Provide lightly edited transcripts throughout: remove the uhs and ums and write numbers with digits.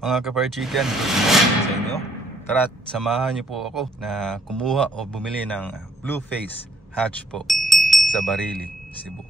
Mga ka-Fire Chicken, good morning sa inyo. Tara, samahan niyo po ako na kumuha o bumili ng blue face hatch po sa Barili, Cebu.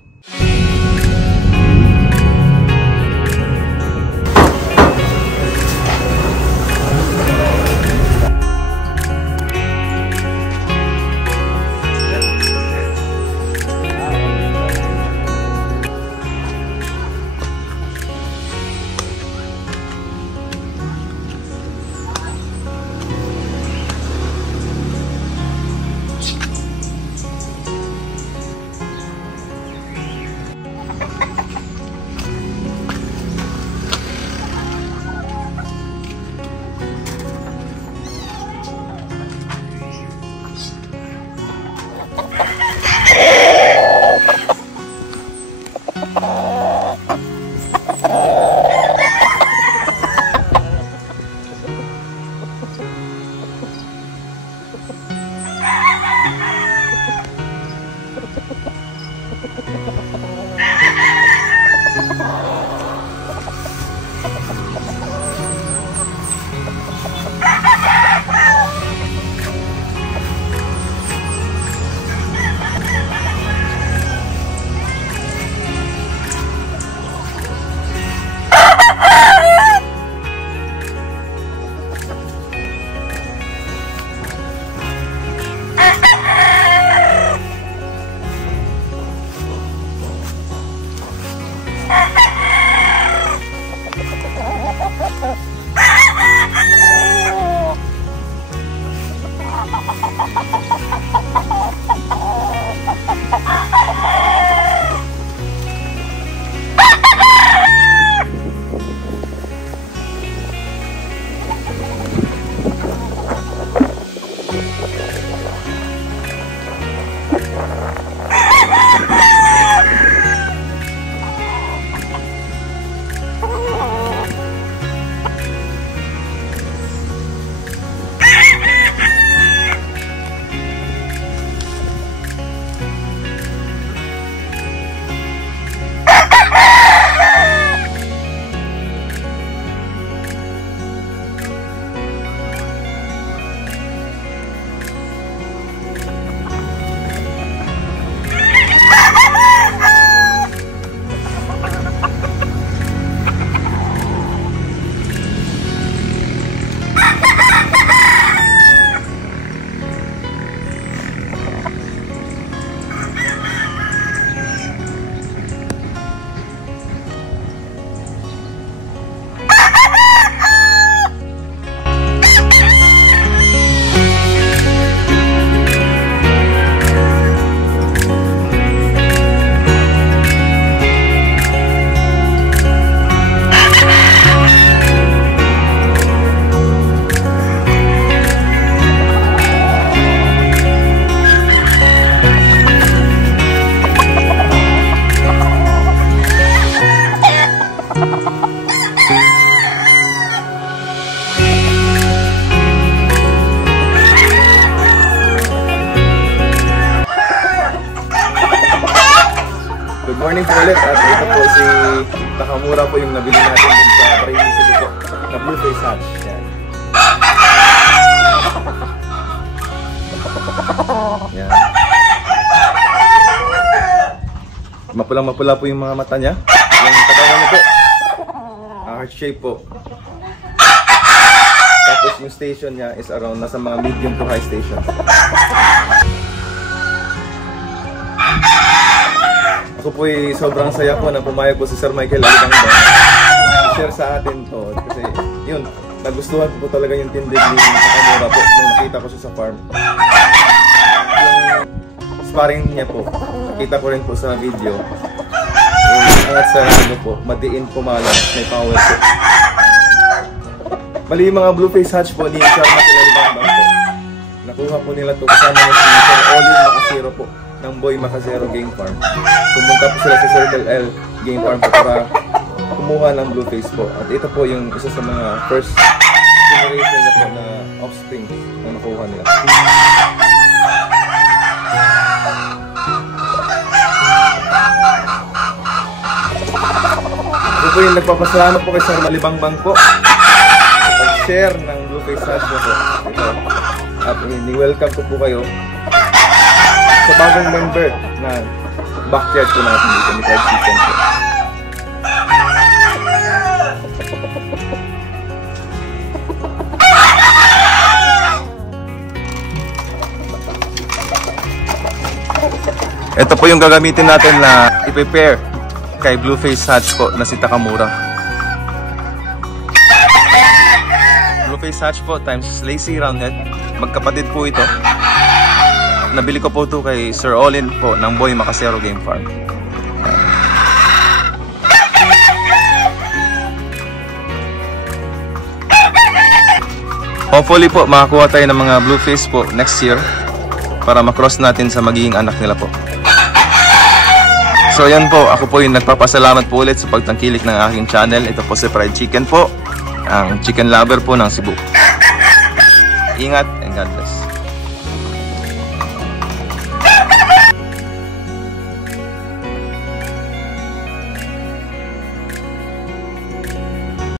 Good morning po ulit at ito po si Takamura po yung nabili natin dun sa Barili, Cebu po na blue face hatch. Yan. Yan. Mapula-mapula po yung mga mata niya. Yung katawan niya po, heart shape po. Tapos yung station niya is around nasa mga medium to high station. Ako po ay sobrang saya po na pumayag po si Sir Michael Alibangban share sa atin to kasi yun, nagustuhan po talaga yung tindig ni Takamura po nung nakita ko siya sa farm. Yung sparring niya po, nakita ko rin po sa video. Yung angat sa ano po, madiin pumalang, may power po. Bali yung mga blue face hatch po ni Sir Michael Alibangban po, nakuha po nila to kasama ni Sir Olin Macasero po ng Boy Macasero Game Farm. Pumunta po sila sa Circle L Game Farm po para kumuha ng blue face po. At ito po yung isa sa mga first generation na po na offspring na nakuha nila. Ito po yung nagpapasalamat po kay Sir Alibangban po share ng Blueface Hatch na po. Ito. At ni-welcome ko po kayo sa bagong member na backyard po natin dito ni Fried Chicken po. Ito po yung gagamitin natin na i-prepare kay Blueface Hatch po na si Takamura. Blueface Hatch po times Lazy Roundhead. Magkapatid po ito. Nabili ko po ito kay Sir Olin po ng Boy Macasero Game Farm. Hopefully po makakuha tayo ng mga Blueface po next year para makross natin sa magiging anak nila po. So yan po, ako po yung nagpapasalamat po ulit sa pagtangkilik ng aking channel. Ito po si Fried Chicken po, ang chicken lover po ng Cebu. Ingat and God bless.